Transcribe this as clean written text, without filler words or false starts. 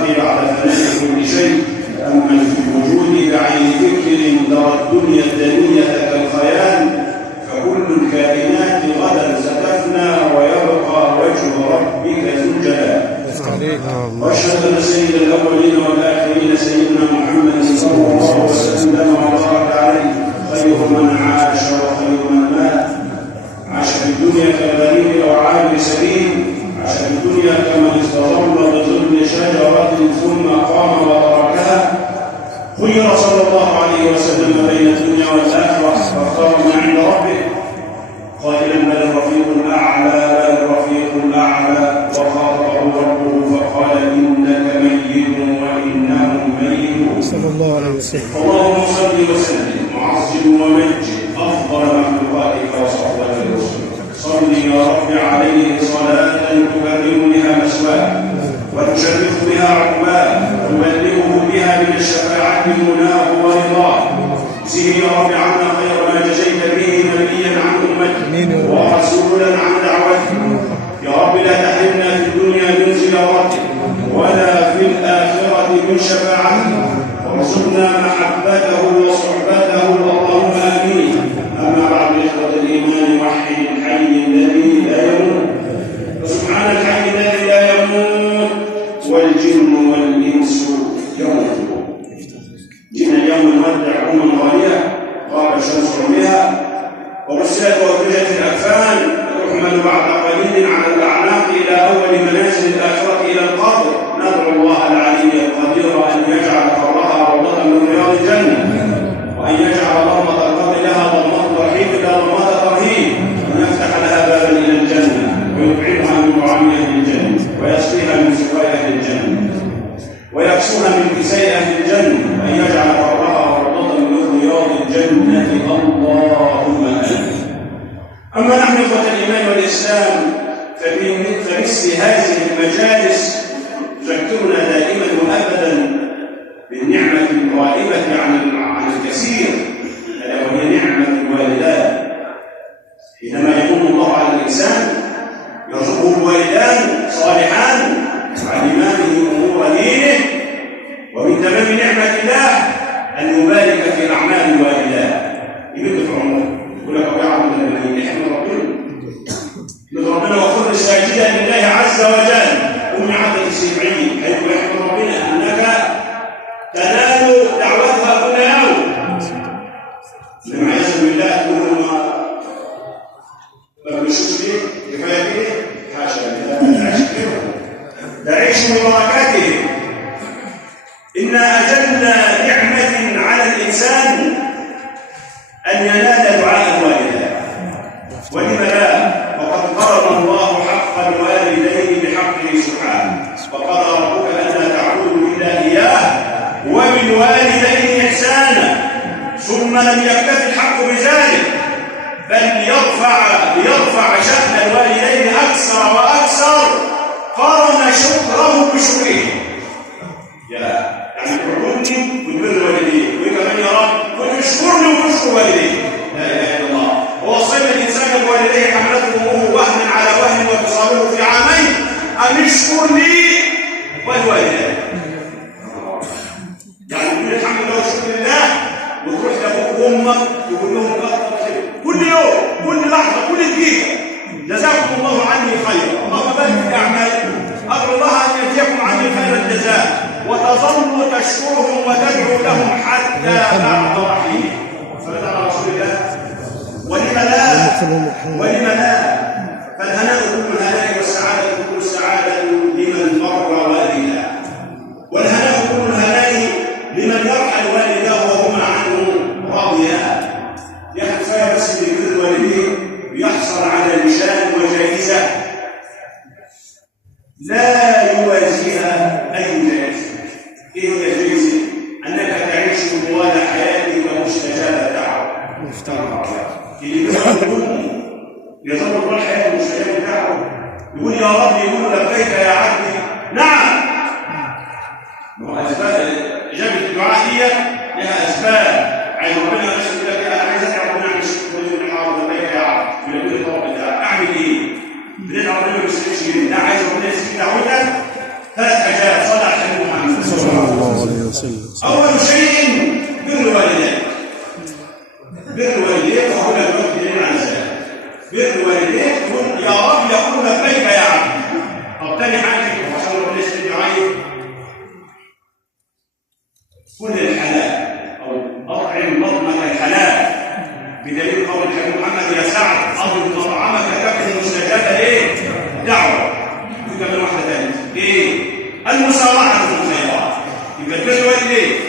الباقي بعد فناء كل شيء. أما في الوجود بعين فكر ترى الدنيا الدنية كالخيال، فكل الكائنات غدا ستفنى ويبقى وجه ربك ذو الجلال. واشهد ان سيد الاولين والاخرين سيدنا محمد صلى الله وسلم وبارك عليه خير من عاش وخير من مات. عاش في الدنيا كالغريب او عابر سبيل، عاش في الدنيا كمن استظل بظل شجره ثم قام وتركها. خير صلى الله عليه وسلم بين الدنيا والاخره فاختار ما عند ربه قائلا بل الرفيق الاعلى بل الرفيق الاعلى، وخاطبه ربه فقال انك ميت وانهم ميتون صلى الله عليه وسلم. اللهم صل وسلم وعظم ومجد افضل مخلوقاتك وصحبه الرسل. صل يا رب عليه صلاه تكرم بها مسواه وتشرف بها عقباه وتبلغه بها من الشفاعه مناه ورضاه. زه يا رب عنا خير ما جزيت به نبيا عن امته ورسولا عن دعوته. يا رب لا تحرمنا في الدنيا من زيارته ولا في الاخره من شفاعته، وارزقنا محبته وصحبته اللهم امين. اما بعد اخوه الايمان وحي الحي الذي لا يموت، فسبحان الحي الذي لا يموت والجن والانس يموتون. جئنا اليوم نودع غاليه غاب الشمس رميها ورسلت وأخرجت الأكفان تحمل بعد قليل على الأعناق إلى أول منازل الآخرة إلى القبر. ندعو الله العلي القدير أن يجعل قبرها روضة من رياض الجنة، وأن يجعل ضمة القبر لها ضمة ترحيب لا ضمة ترهيب، وأن يفتح لها بابا إلى الجنة ويطعمها من طعام أهل الجنة ويسقيها من سقاء أهل الجنة ويكسوها من كساء أهل الجنة، وأن يجعل قبرها روضة من رياض الجنة. اللهم آمين. أما نحن إخوة الإيمان والإسلام فمثل هذه المجالس تذكرنا دائما وأبدا بالنعمة الغائبة عن الكثير، ألا وهي نعمة الوالدان. حينما يكون الله على الإنسان يرزقه الوالدان صالحان يعلمانه أمور دينه، ومن تمام نعمة الله أن يبارك في أعمال الوالدان. يمد في عمره يقول لك أبو يعلم أن يحمد ربنا وخر ساجدا لله عز وجل. أمي عبد السبعين حيث يحمد ربنا أنك تنال دعوتها كل يوم. لما يعز بالله تقول ما بنشوف ليه كفايه كده حاشا لله تعيش ببركاته. إن أجل نعمة على الإنسان أن ينال دعاء الوالدين، ولم لا؟ وقد قرن الله حق الوالدين بحقه سبحانه، وقال ربك ألا تعبدوا إلا إياه وبالوالدين إحسانا. ثم لم يكتف الحق بذلك، بل ليرفع شأن الوالدين أكثر وأكثر، قارن شكره بشكره. يعني تعبدني وتبر والديك، وكمان يا رب وتشكرني وتشكر والديك. لا اله الا الله. ووصينا الانسان بوالديه حملته امه وهنا على وهن وفصاله في عامين ان اشكر لي ولوالديك. يعني تقول الحمد لله والشكر لله، وتروح لابوك وامك تقول لهم كل يوم كل لحظه كل دقيقه جزاكم الله عني خيرا، اللهم بارك في اعمالكم، ادعو الله ان يجزيكم عني خير الجزاء، وتظل تشكرهم وتدعو لهم حتى بعد رحيل. صلى على رسول الله. ولم لا؟ فالهناء كل الهناء والسعاده كل السعاده لمن بر والده، والهناء كل الهناء لمن يرحل والداه وهما عنه راضيان. يحصل بس بكل والديه يحصل على نشان وجائزه لا يوازيها اي جائزه. ايه هي الجائزه؟ انك تعيش طوال حياتك مستجاب دعوه. اللي يظل طول حياته مستجاب دعوه يقول يا رب، يقول لبيك يا عبدي. نعم، اسباب اجابه الدعاء دي لها اسباب. عايز ربنا يقول لك انا عايز ادعو ربنا اعمل شيء حاضر لبيك يا عبدي، يقول لي طب اعمل ايه؟ بندعو ربنا ما يسلمش. ده عايز ربنا يسلم دعوتك. 3 حاجات: صلاه على أول شيء بر الوالدين. بر الوالدين وهو الوقت دليل على ذلك. بر الوالدين يقول يا رب يقول لبيك يا عبد. طب تاني حاجة عشان ربنا يسلم دعائي كل الحلال أو أطعم بطنك الحلال بدليل قول الحبيب محمد يا سعد أطعم مطعمك تكن مستجاب إيه؟ دعوة. وكمان واحدة ثانية إيه؟ المسارعة في الخيرات. يبقى البر الوالدين